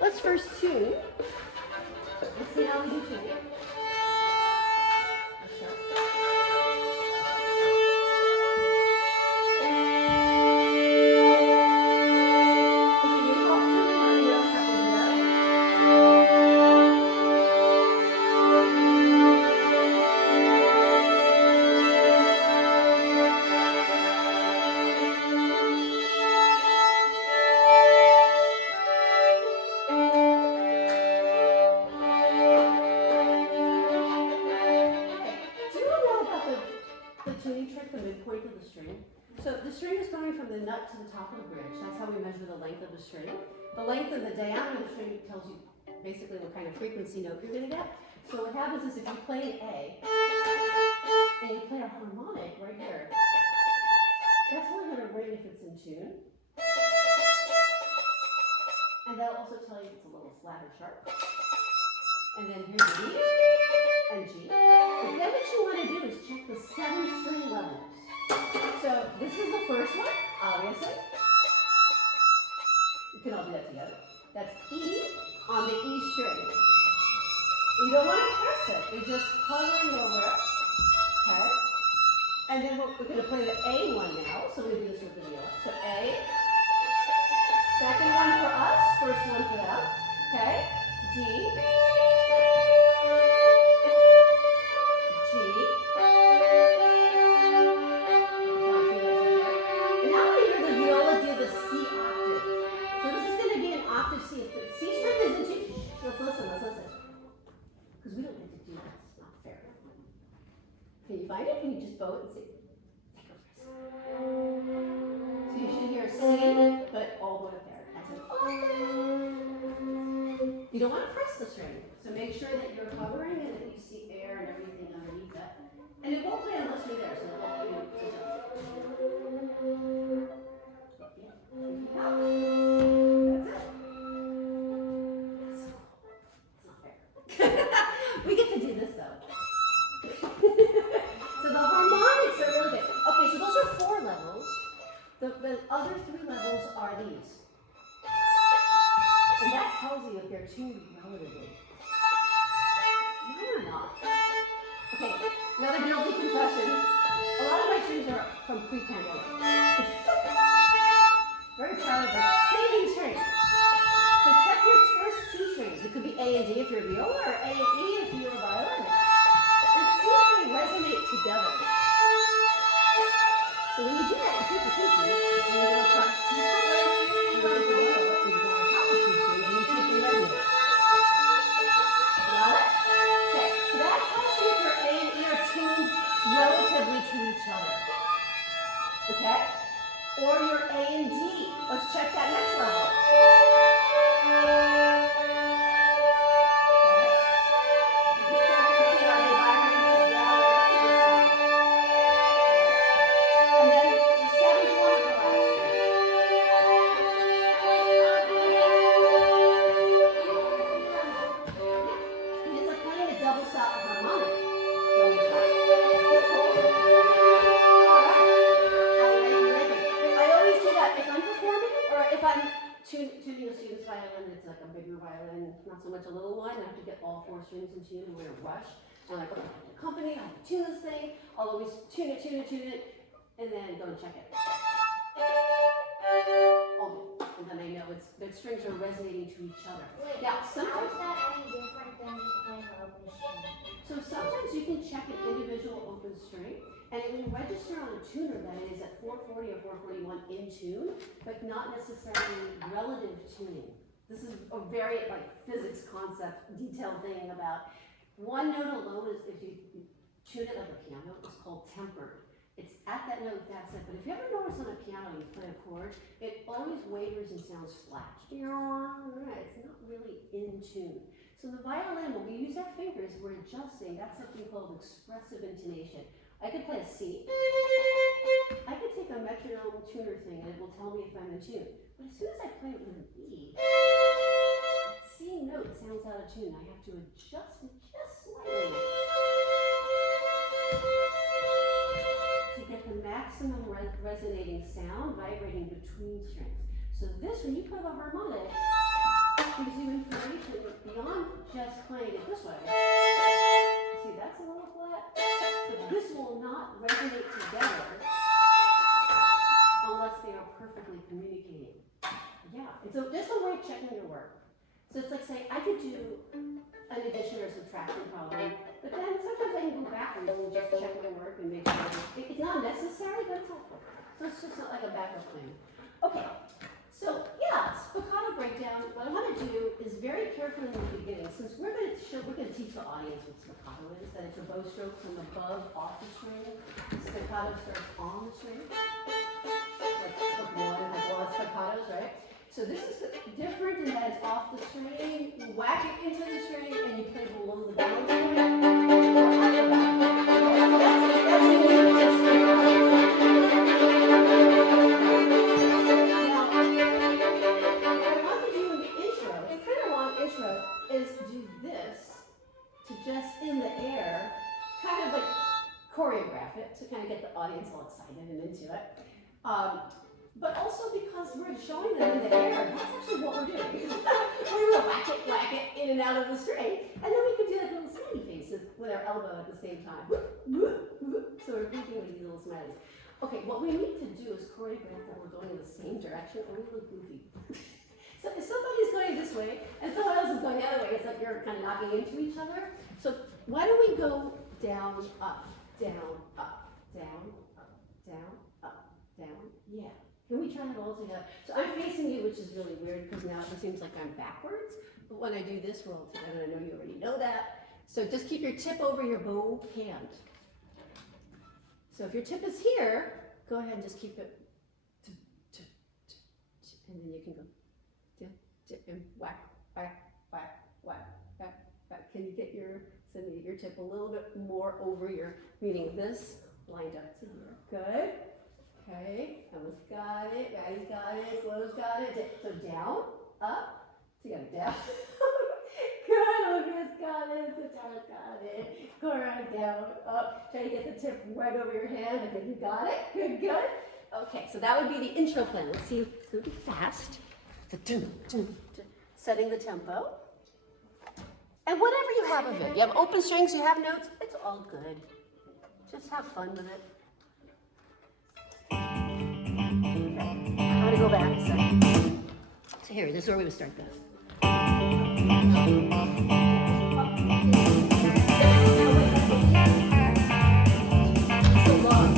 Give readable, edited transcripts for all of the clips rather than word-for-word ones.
let's first tune. Let's see how we do tuning. Let's start. So the string is going from the nut to the top of the bridge. That's how we measure the length of the string. The length of the diameter of the string tells you basically what kind of frequency note you're going to get. So what happens is if you play an A and you play a harmonic right here, that's only going to ring if it's in tune. And that'll also tell you if it's a little flat or sharp. And then here's D and G. But then what you want to do is check the 7 string levels. So this is the first one, obviously. You can all do that together. That's E on the E string. You don't want to press it. You're just hovering over it. Okay? And then we're going to play the A one now. So we do this with the viola. So A. Second one for us. First one for them. Okay? D. G. Can you find it? Can you just bow it and see? So you should hear C, but all the way up there. That's it. You don't want to press the string, so make sure that you're hovering and that you see air and everything underneath that. And it won't play unless you're there, so it won't play. That's it. It's not fair. We get to do this though. So the harmonics are really big. Okay, so those are 4 levels. The other 3 levels are these. And that tells you if they're tuned relatively. Mine are not. Okay, another guilty confession. A lot of my tunes are from pre-pandemic. Very proud of them. Saving strings. So check your first 2 strings. It could be A and D if you're viola, or A and E if you're violin. Resonate together. So when you do that, you take the key and you go across to the you go to the low, and you go on top of the key and you take the resonate. Got it? Okay, so that tells you if your A and E are tuned relatively to each other. Okay? Or your A and D. Let's check that next level. Not so much a little one. I have to get all 4 strings in tune and we're in a rush. And I'm like, okay, I'm the company, I have to tune this thing. I'll always tune it, and then go and check it. And then I know the strings are resonating to each other. Wait, now, sometimes how is that any different than just playing an open string? So sometimes you can check an individual open string, and it will register on a tuner that it is at 440 or 441 in tune, but not necessarily relative tuning. This is a very physics concept, detailed thing about one note alone is if you tune it like a piano, it's called tempered. It's at that note, that's it. But if you ever notice on a piano you play a chord, it always wavers and sounds flat. It's not really in tune. So the violin, when we use our fingers, we're adjusting. That's something called expressive intonation. I could play a C. I could take a metronome tuner thing and it will tell me if I'm in tune. But as soon as I play it with an E, that C note sounds out of tune. I have to adjust it just slightly to get the maximum resonating sound vibrating between strings. So this, when you play the harmonic, gives you way. See, that's a little flat, but this will not resonate together unless they are perfectly communicating. Yeah, and so just a way of checking your work. So it's like saying, I could do an addition or subtraction problem, but then sometimes I can go backwards and just check my work and make sure it's not necessary, but it's helpful. So it's just not like a backup plan. Okay, so yeah, spiccato breakdown. What I want to do is very carefully in the beginning, since we're going to teach the audience what spiccato is, that it's a bow stroke from above off the string. Spiccato starts on the string. Like book one has a lot of spiccatos, right? So this is different in that it's off the string, you whack it into the string, and you play below the bow string. That's unique to spiccato. Now, what I want to do in the intro, it's kind of a long intro, is do this to just in the air, kind of like choreograph it to kind of get the audience all excited and into it. But also because we're showing them in the air, that's actually what we're doing. We're gonna whack it in and out of the string, and then we can do like little smiley faces with our elbow at the same time. So we're making like these little smileys. Okay, what we need to do is choreograph that we're going in the same direction, or we look goofy. So if somebody's going this way, and someone else is going the other way, it's like you're kind of knocking into each other. So why don't we go down, up, down, up, down, up, down, up, down, yeah. Can we try it all together? So I'm facing you, which is really weird because now it seems like I'm backwards. But when I do this, we're all together. I know you already know that. So just keep your tip over your bow hand. So if your tip is here, go ahead and just keep it. And then you can go dip, dip, and whack, whack, whack, whack, whack, whack. Can you get your tip a little bit more over your, meaning this lined up to here. Good. Okay, almost got it, guys got it, Slow's got it. So down, up, together, down. Good, Olga's got it, Satara's got it. Cora, down, up. Try to get the tip right over your hand. I think you got it. Good, good. Okay, so that would be the intro plan. Let's see, it's going to be fast. Setting the tempo. And whatever you have of it. You have open strings, you have notes, it's all good. Just have fun with it. I'm going to go back a second. So here, this is where we would start this. So long.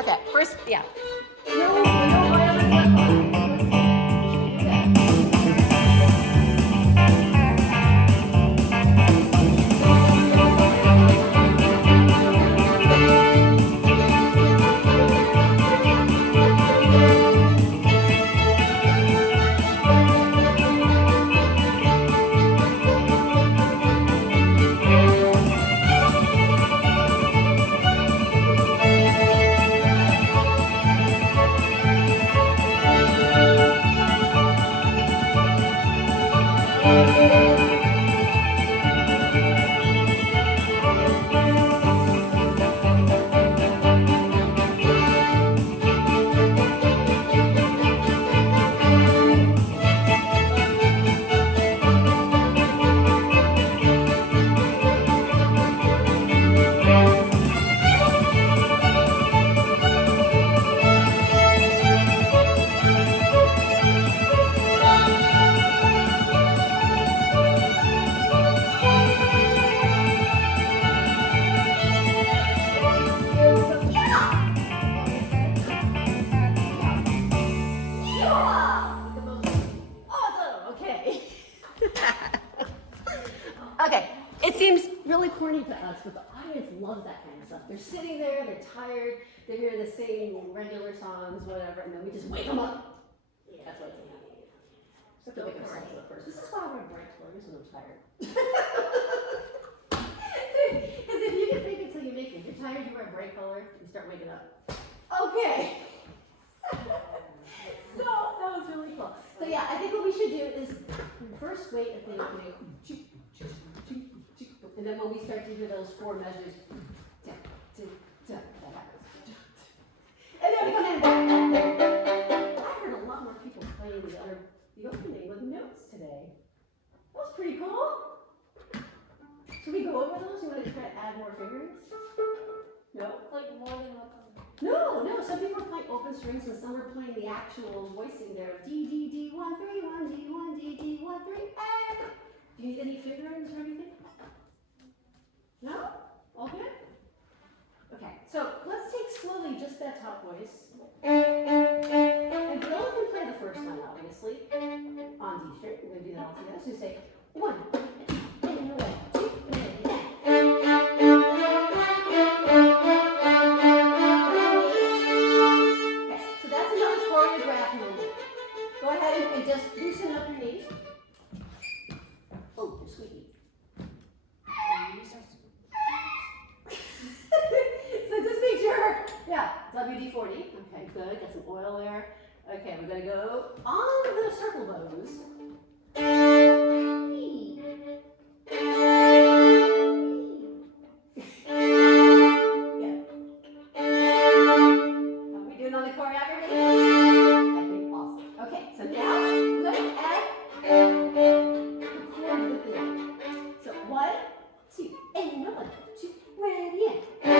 Okay, first, yeah. No violin left behind. Okay, it seems really corny to us, but the audience loves that kind of stuff. They're sitting there, they're tired, they're hearing the same regular songs, whatever, and then we just wake them up. Yeah, that's what it's happening. Just have to wake ourselves up first. This is why I wear bright clothes when I'm tired. Because if you can fake it till you make it. If you're tired, you wear a bright color, you start waking up. Okay. So that was really cool. So yeah, I think what we should do is first wait at the opening. And then when we start to hear those four measures, that happens. And then we come in. I heard a lot more people playing the opening with open strings and some are playing the actual voicing there. D, D, D, 1, 3, 1, D, 1, D, D, 1, 3, and. Do you need any fingerings or anything? No? All good? Okay, so let's take slowly just that top voice. And Bill can play the first line, obviously, on D string. We're going to do that all together. So you say 1, 2, and 1, 2, okay, so that's another choreographed movement. Go ahead and just loosen up your knees. Oh, you're squeaky. So just make sure, yeah, WD-40. Okay, good, got some oil there. Okay, we're gonna go on the circle bows. Yeah. How are we doing on the choreography? I think awesome. Okay, so now let's add the chord with it. So 1, 2, and 1, 2, ready, and.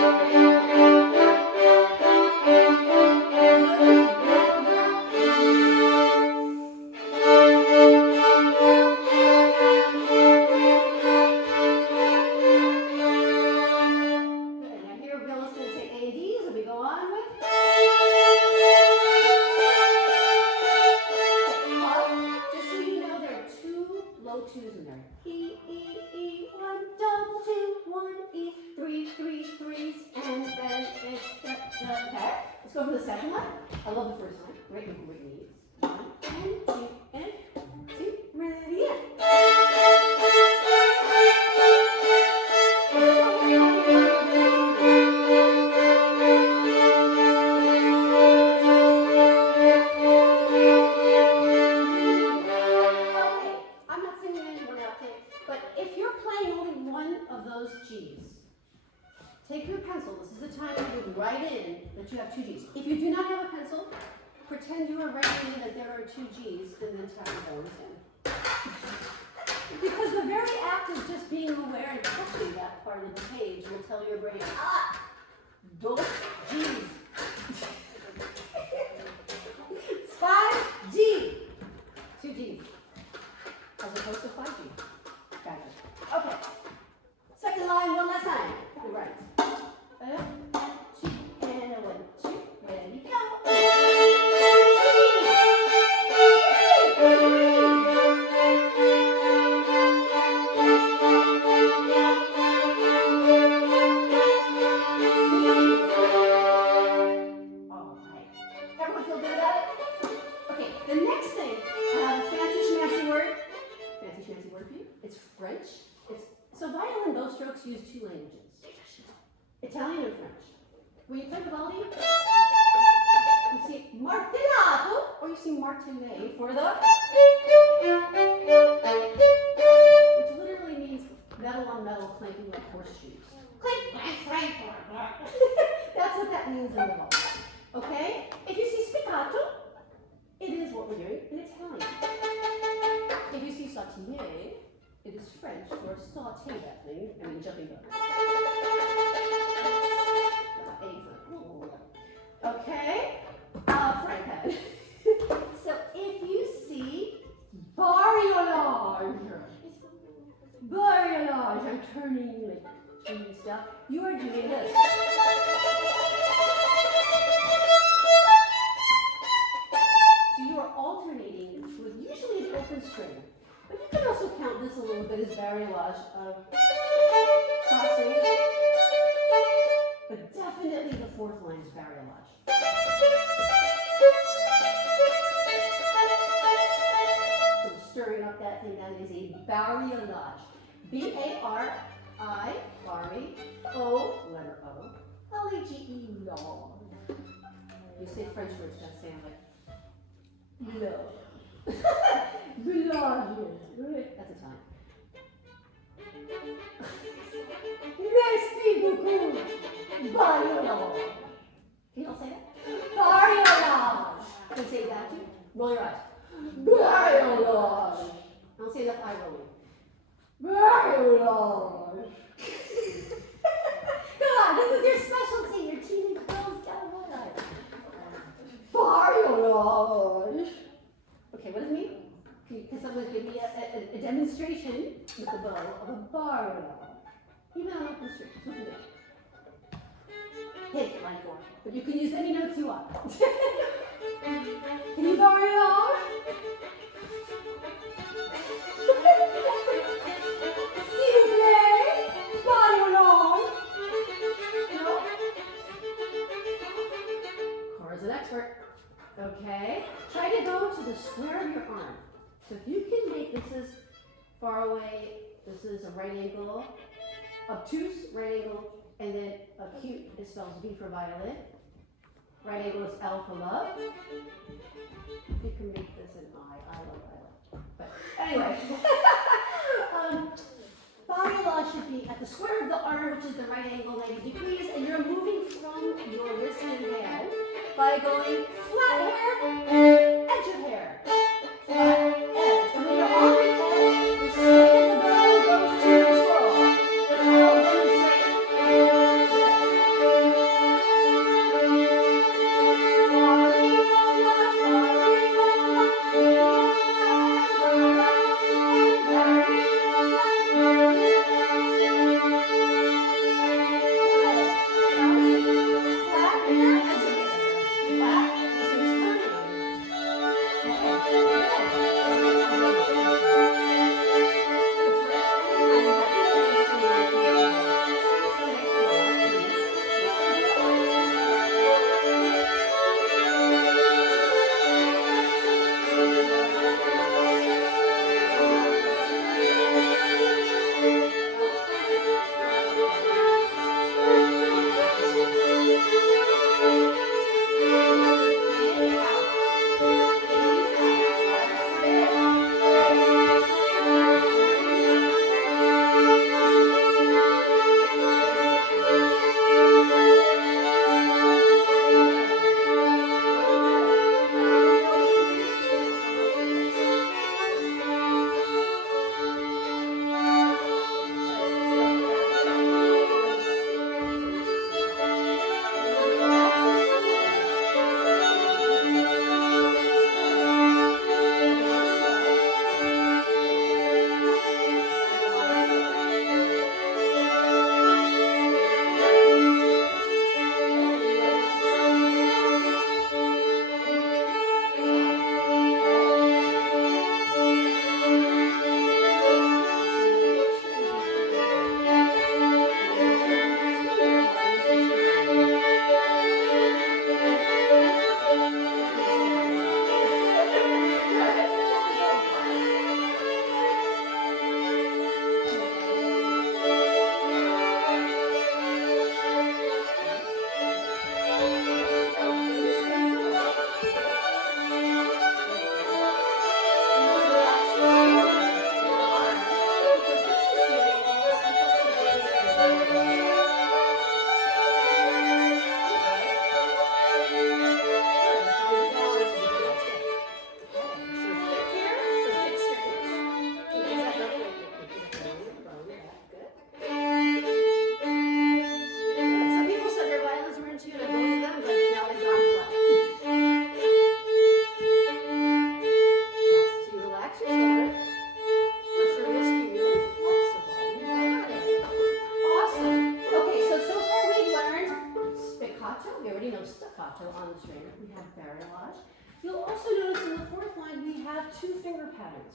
Take your pencil. This is the time you would write in that you have 2 G's. If you do not have a pencil, pretend you are writing in that there are 2 G's and then tap your bones in. Because the very act of just being aware and touching that part of the page will tell your brain, those G's. 5 G. 2 G's. As opposed to 5 G. Got it. Okay. Second line, one last time. Right. 2 and a 1, 2, ready, go. All right. Everyone feel good about it? Okay, the next thing, fancy schmancy word for you. It's French. So violin bow strokes use 2 languages. Italian and French. When you play Vivaldi, you see martellato, or you see martellet for the, which literally means metal on metal clanking like horseshoes. Clank, clank, clank, clank. That's what that means in Vivaldi. Okay? If you see spiccato, it is what we're doing in Italian. If you see sautiller, it is French for saute that thing, jumping bones. Okay, Frank head. So if you see bariolage, I'm turning stuff, you are doing this. So you are alternating with usually an open string. But you can also count this a little bit as bariolage of crossing. But definitely the 4th line is bariolage. So stirring up that thing, that is a bariolage. B-A-R-I, bari, O, letter O, L-A-G-E, law. You say French words, just sound like love. That's a time. Merci beaucoup. Bariolage. Can you all say that? Bariolage. Can you say that too? Roll your eyes. Bariolage. Don't say that eye rolling. Bariolage. Come on, this is your specialty. Your teenage girls got one eye. barrage. Okay, what does it mean? Can someone give me a demonstration with the bow of a barrage? Even on open string. Look at it. Hit line 4. But you can use any notes you want. Can you barrage? S'il vous plaît, barrage. No? Cora's an expert. Okay. Try to go to the square of your arm. So if you can make, this is far away, this is a right angle, obtuse, right angle, and then acute, it spells V for violet. Right angle is L for love. You can make this an I love. But anyway, barrage should be at the square of the arm, which is the right angle 90 degrees, and you're moving from your wrist and hand by going flat hair, edge of hair. Flat edge. And when you're on the edge, the stick of the bow goes to the twirl. And I'll demonstrate.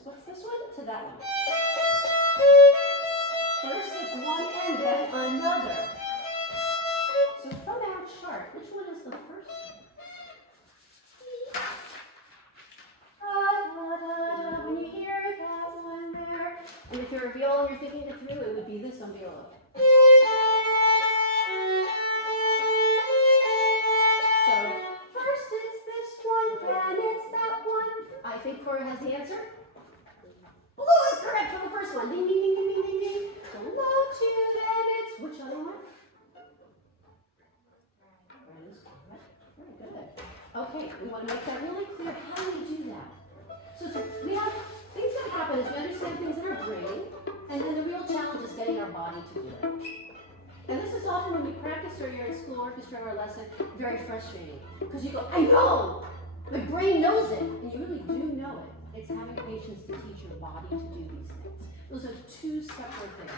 What's this one to that one? First it's one and then another. So from our chart, which one is the first one? When you hear that one there, and if you're a viola and you're thinking it through, it would be this on viola. So first it's this one, then it's that one. I think Cora has the answer. Blue is correct for the first one. Ding, ding, ding, ding, ding, ding, ding. So low two, then it's which other one? Red is correct. Very good. Okay, we want to make that really clear. How do we do that? So we have things that happen is we understand things in our brain, and then the real challenge is getting our body to do it. And this is often when we practice or you're in school orchestra or a lesson, very frustrating. Because you go, I know, exercises to teach your body to do these things. Those are two separate things.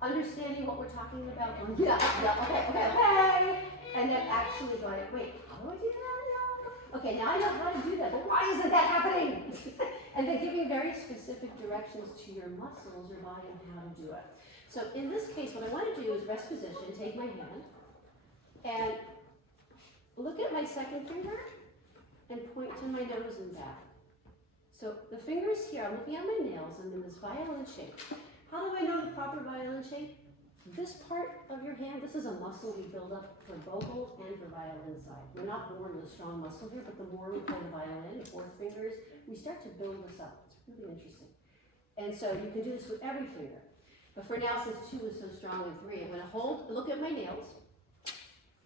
Understanding what we're talking about, going, okay. And then actually going, wait, how do I do that now? Okay, now I know how to do that, but why isn't that happening? And then giving very specific directions to your muscles, your body, on how to do it. So in this case, what I want to do is rest position, take my hand, and look at my second finger, and point to my nose and back. So the fingers here, I'm looking at my nails, and in this violin shape. How do I know the proper violin shape? This part of your hand, this is a muscle we build up for vocal and for violin side. We're not born with a strong muscle here, but the more we play the violin, fourth fingers, we start to build this up. It's really interesting. And so you can do this with every finger. But for now, since 2 is so strong and 3, I'm going to look at my nails.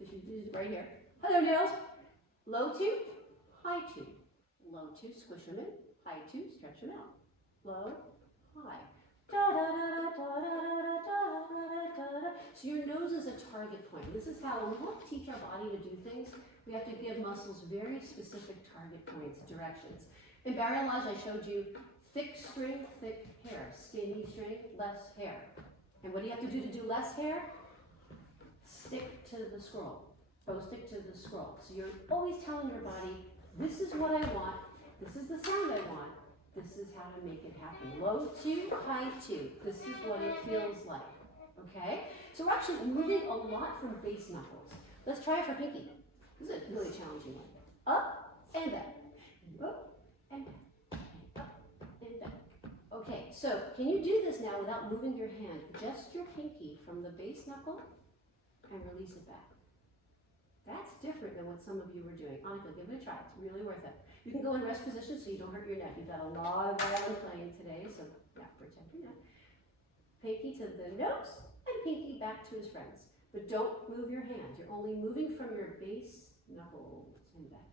If you do it right here. Hello, nails. Low 2, high 2. Low 2, squish them in. High 2, stretch them out. Low, high. Da, da, da, da, da, da, da, da, da. So your nose is a target point. This is how, when we want to teach our body to do things, we have to give muscles very specific target points, directions. In Barrelage, I showed you thick string, thick hair. Skinny string, less hair. And what do you have to do less hair? Stick to the scroll. Go stick to the scroll. So you're always telling your body, this is what I want, this is the sound I want, this is how to make it happen. Low 2, high 2. This is what it feels like. Okay? So we're actually moving a lot from base knuckles. Let's try it for pinky. This is a really challenging one. Up and back. Up and back. Up and back. Okay, so can you do this now without moving your hand? Just your pinky from the base knuckle and release it back. That's different than what some of you were doing. Annika, give it a try. It's really worth it. You can go in rest position so you don't hurt your neck. You've got a lot of violin playing today, so yeah, protect your neck. Pinky to the nose and pinky back to his friends. But don't move your hand. You're only moving from your base knuckles and back.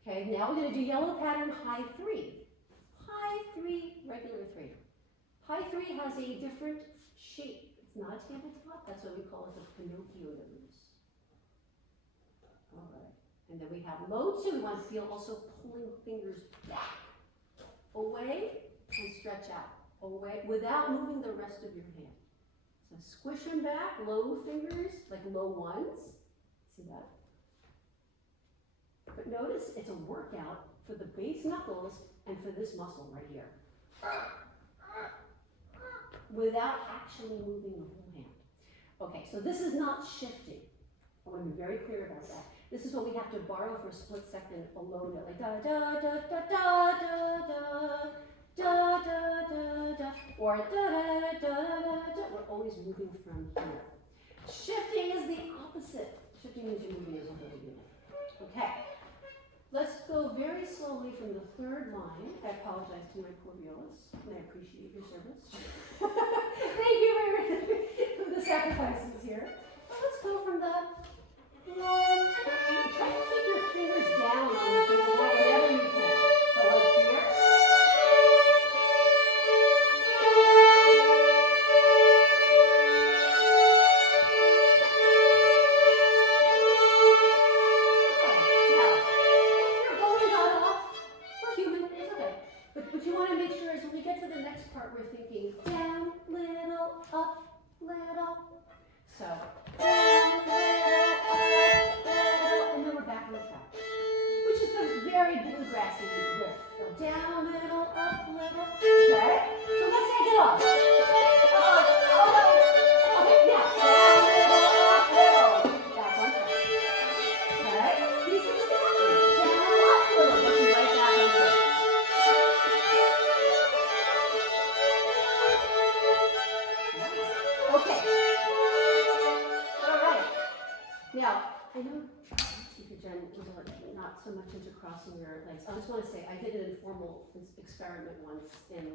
Okay, now we're going to do yellow pattern, high 3. High 3, regular 3. High 3 has a different shape. It's not a tabletop. That's what we call it, the Pinocchio nose. All right. And then we have low 2. We want to feel also pulling fingers back, away, and stretch out. Away, without moving the rest of your hand. So squish them back, low fingers, like low ones. See that? But notice it's a workout for the base knuckles and for this muscle right here. Without actually moving the whole hand. Okay, so this is not shifting. I want to be very clear about that. This is what we have to borrow for a split second, a low note, like da da da da da da da da da da da, or da da da da da. We're always moving from here. Shifting is the opposite. Shifting means you're moving as a whole unit. Okay, let's go very slowly from the third line. I apologize to my poor violas, and I appreciate your service. Thank you for the sacrifices here. But let's go from the try to keep your fingers down on the fingerboard whenever you can. So like here. Now, if you're going on off, we're human, it's okay. But what you want to make sure is when we get to the next part, we're thinking down, little, up, little. So, down, little, up, little, and then we're back on the track. Which is the very bluegrassy riff. So down, little, up, little. Okay? So let's take it off. Okay, now, down, little, up, little. Back on track. Okay? These things can happen. Down, up, little. Get you right back on track. Okay. All right. Now, I know Teacher Jen was not so much into crossing your legs. I just want to say I did an informal experiment once in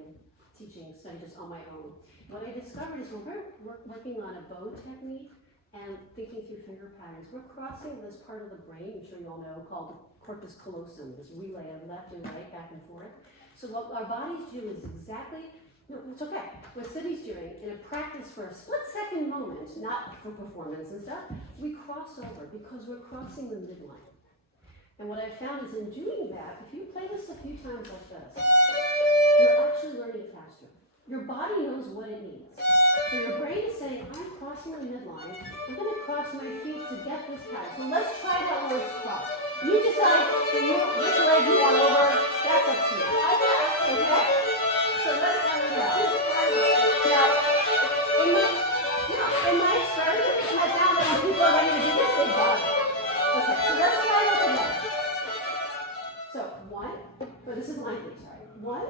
teaching study just on my own. What I discovered is when we're working on a bow technique and thinking through finger patterns, we're crossing this part of the brain, I'm sure you all know, called the corpus callosum, this relay of left and right, back and forth. So what our bodies do is exactly, no, it's okay. What Sydney's doing in a practice for a split-second moment, not for performance and stuff, we cross over because we're crossing the midline. And what I've found is in doing that, if you play this a few times like this, you're actually learning it faster. Your body knows what it needs. So your brain is saying, I'm crossing the midline. I'm going to cross my feet to get this pad. So let's try that while it's crossed. You decide which leg you want over. That's up to you. Okay? So let's start it out. Now, in my experience, I found that when people are ready to do this, they bother. Okay, so let's try it together. So, 1, but this is line 3, sorry. 1,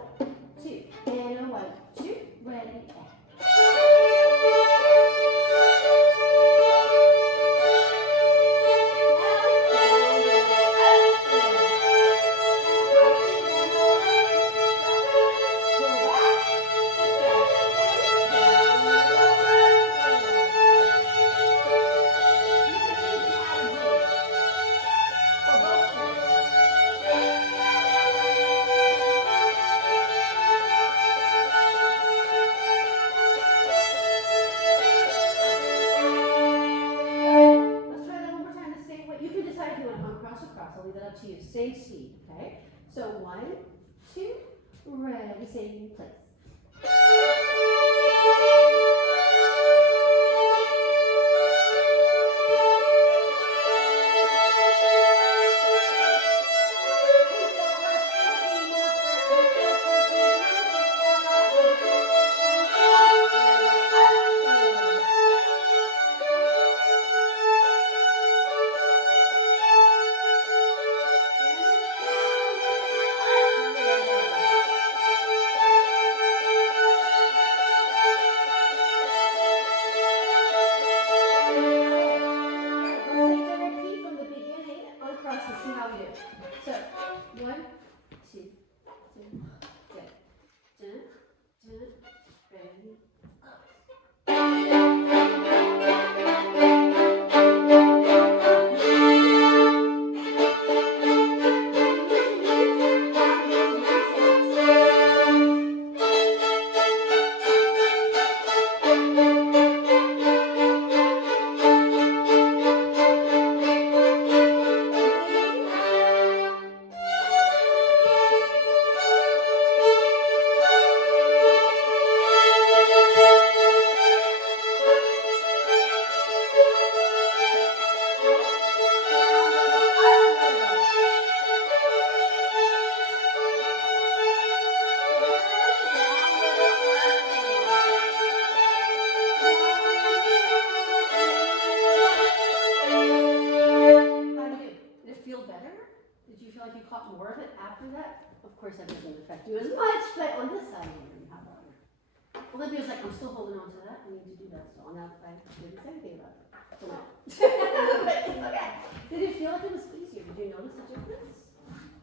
2, and a 1, 2, ready, and. I'll leave that up to you. Same speed, okay? So 1, 2, ready, same place. More of it after that. Of course, that doesn't affect you as much, but on this side, how about it? Olivia's like, I'm still holding on to that. I need to do that still. Now I didn't say anything about it. So no. But it's okay. Did it feel like it was easier? Did you notice a difference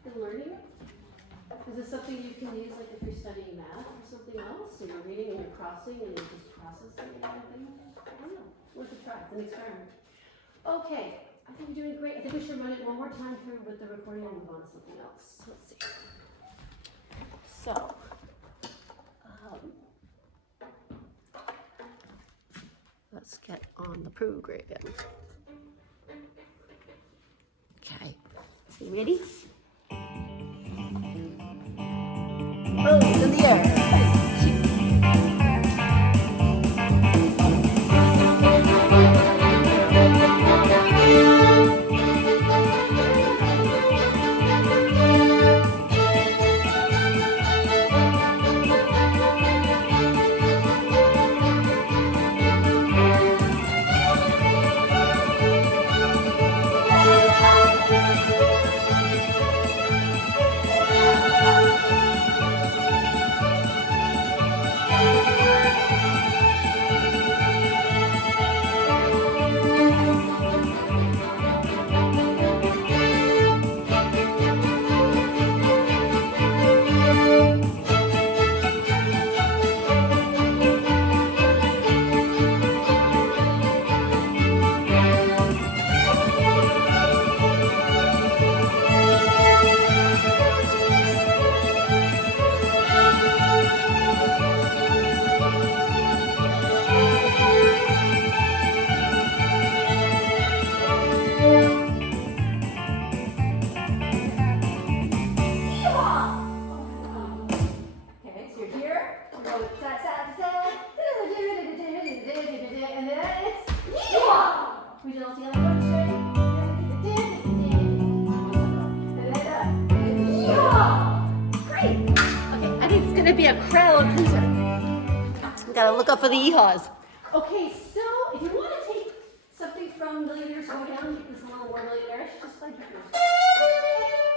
in learning? Is this something you can use like if you're studying math or something else? So you're reading and you're crossing and you're just processing and everything? I don't know. Worth a try. It's an experiment. Okay. I think you're doing great. I think we should run it one more time through with the recording and move on to something else. Let's see. So, let's get on the program. Okay. You ready? Oh, it's in the air. gonna be a crowd pleaser. We gotta look up for the yeehaws. Okay, so if you want to take something from Million Years Go Down, take this little word right there, just like yours.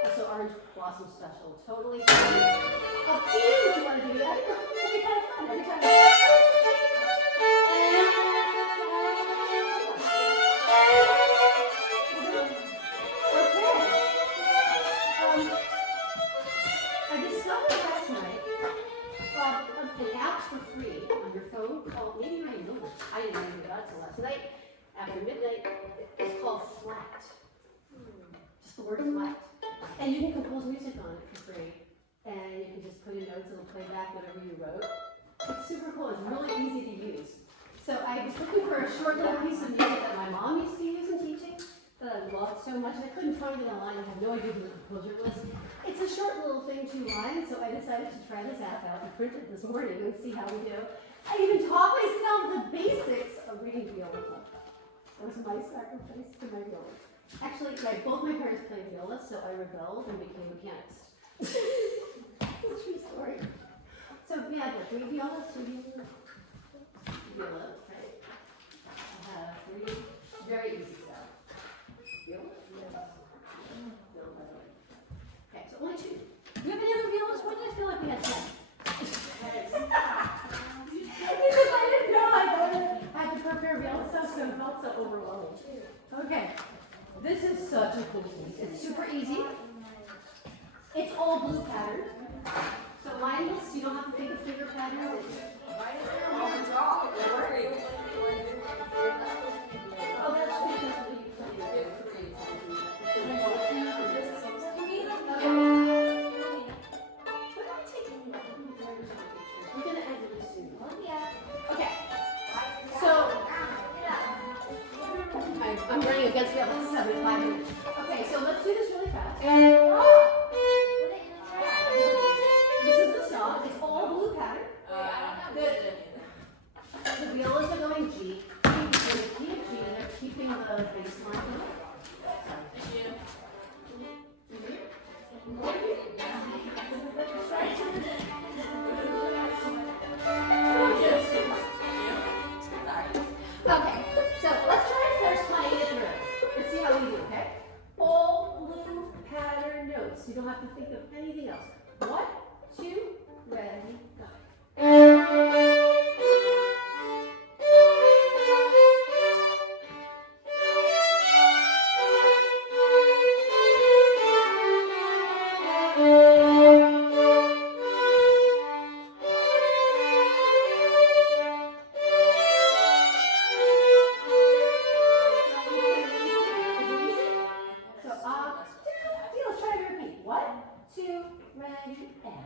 Also Orange Blossom Special, totally fine. Up to you what you want to do. That'd be kind of fun every time. I discovered last night an app for free on your phone called, maybe you already know this, I didn't even know about it till last night, after midnight. It's called Flat. Just the word Flat. And you can compose music on it for free. And you can just put in notes and it'll play back whatever you wrote. It's super cool, it's really easy to use. So I was looking for a short little piece of music that my mom used to use in teaching that I loved so much, and I couldn't find it online. I have no idea who the composer was. It's a short little thing, 2 lines, so I decided to try this app out and print it this morning and see how we do. I even taught myself the basics of reading viola. That was my sacrifice to my viola. Actually, both my parents played viola, so I rebelled and became a pianist. It's a true story. So we had 3 violas, 2 violas. Viola, right? I have 3 very easy stuff. Viola? No, by the way. Okay, so only 2. Do you have any other violas? Why did I feel like we had 10? Because I didn't know I had to prepare viola stuff, so it felt so overwhelming. Okay, this is such a cool piece. It's super easy. It's all blue pattern. So mindless, you don't have to think of finger patterns. Oh, that's because you play it. We're going to end really soon. Okay. So, I'm running against the other 75 minutes. Okay, so let's do this really fast. This is the song. It's all blue pattern. The violas are going G, G, G, and they're keeping the bass line in it. Okay, so let's try first playing it through. Let's see how we do, okay? All blue pattern notes. You don't have to think of anything else. 1, 2, ready, go. Let's try to repeat. 1, 2, ready, and.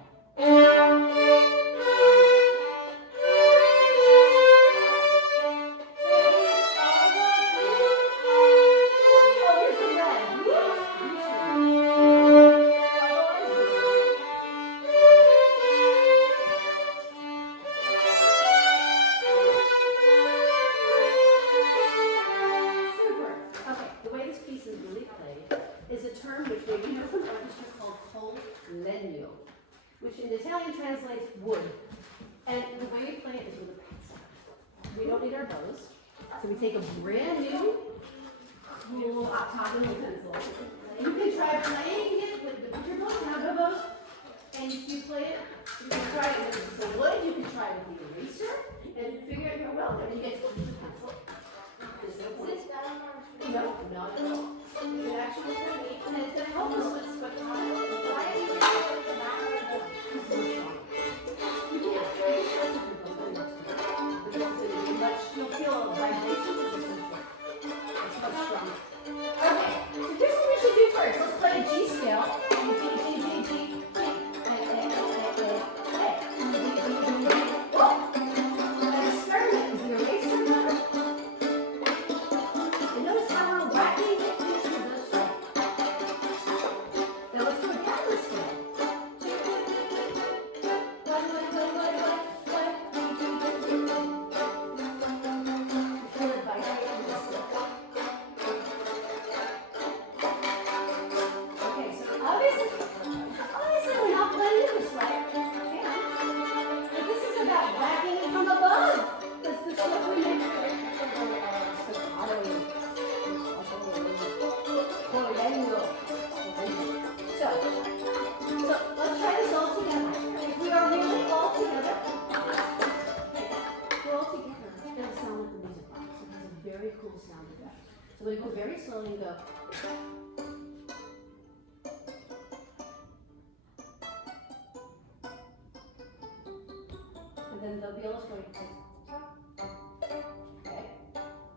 Which in Italian translates wood. And the way we play it is with a pencil. We don't need our bows. So we take a brand new, cool octagonal pencil. You can try playing it with your bows, have no bows. And if you play it, you can try it with the wood, you can try it with the eraser, and figure out your well. Then you get to use the pencil. No, not at all. It's an actual technique, and it's going to help us with what you'll feel a vibration with the instrument. It's much stronger. Okay, so here's what we should do first. Let's play a G scale. Experiment with the eraser number. And notice how we're whacking it into the string. Now let's do a downward scale. So we go very slowly and go. And then the viola is going to. Okay.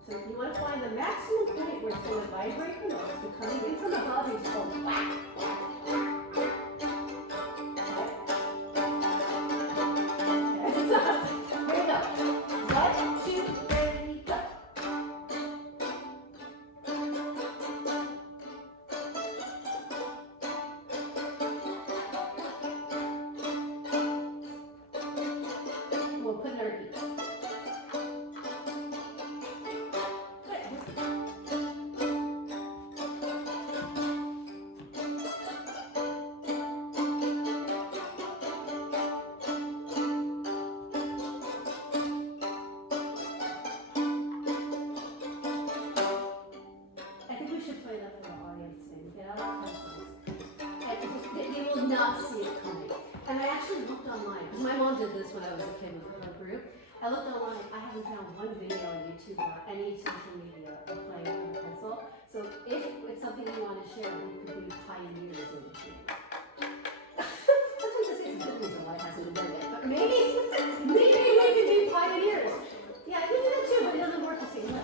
So you want to find the maximum point where it's going to vibrate your notes. We're coming in from above and it's going whack, whack, whack. Okay. So, here we go. 1, 2, 3, go. We'll put it on repeat. I think we should play that for the audience today. Get out of pencils. They will not see it coming. And I actually looked online, because my mom did this when I was a kid with her group. I looked online, I haven't found one video on YouTube or any social media of playing with a pencil. So if it's something you want to share, we could be pioneers in the field. Sometimes I say it's a good reason why it hasn't been done yet, but maybe we could be pioneers. Yeah, I can do that too, but it doesn't work the same way.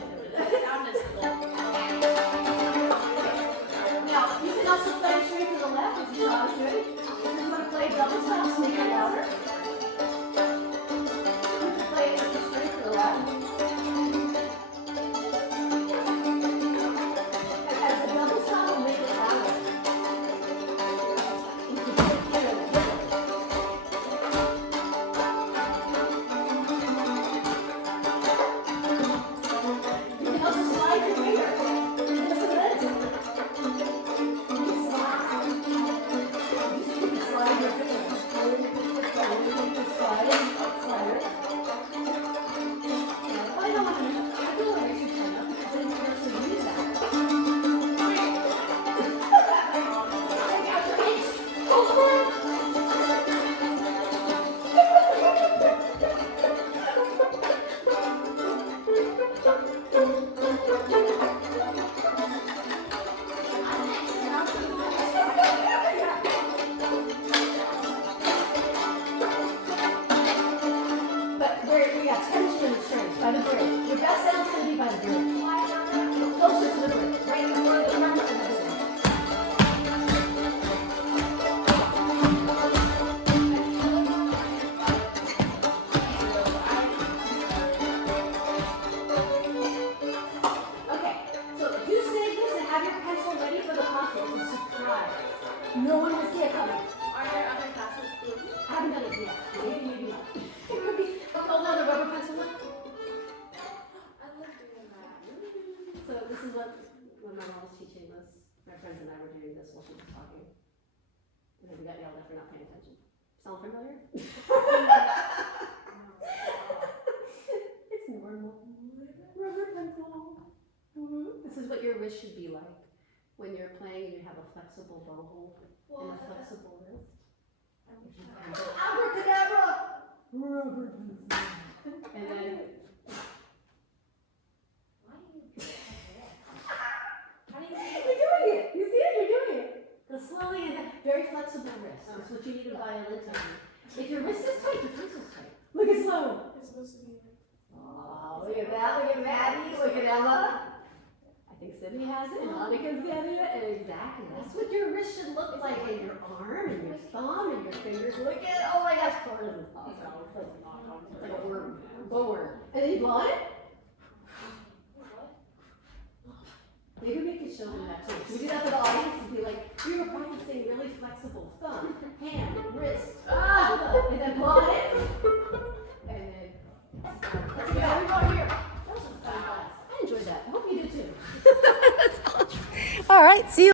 Now, you can also play straight to the left if you saw us doing. If you want to play double stops, make it louder. You can play straight to the left. And as a double stop, we'll make it louder. You can play it. You can also slide your finger. Listen to this. You can slide your finger. Slide it. I don't want to. I feel like I should turn up because I didn't actually use that. I got your itch. Go for it. But we got tension in the strings by the bridge. Your best sound's going to be by the bridge. Closer to the bridge. Right before the front of the bridge. Okay, so do save this and have your pencil ready for the concert. It's a surprise. No one will see it coming. Are there other classes too? I haven't done it yet. Maybe not. It could be. Oh, no, the rubber pencil one. I love doing that. So this is what when my mom was teaching us. My friends and I were doing this while she was talking. And then we got yelled at for not paying attention. Sound familiar? It's normal. Rubber pencil. This is what your wrist should be like when you're playing and you have a flexible bow hold and a flexible wrist. Abracadabra! Rubber pencil. And then Why do you do it like this? How do you you're doing it. You see it? You're doing it. The slowly and very flexible wrist. That's what you need a violin to do. If your wrist is tight, the pencil's tight. Look at slow. It's supposed to be like. Oh, look at that. Look at Maddie. Look at Emma. I think Sydney has it. Monica's getting it. Exactly. That's what your wrist should look like. And your arm and your thumb and your fingers. Look at, oh my gosh, Cora's is awesome. It's like a worm. Bow worm. And then you blow it. Maybe we could show them that too. We do that for the audience and be like, we were practicing really flexible thumb, hand, wrist, and then blow it. And then, let's go. Everybody here. That was a fun class. I enjoyed that. I hope you did too. All right, see you.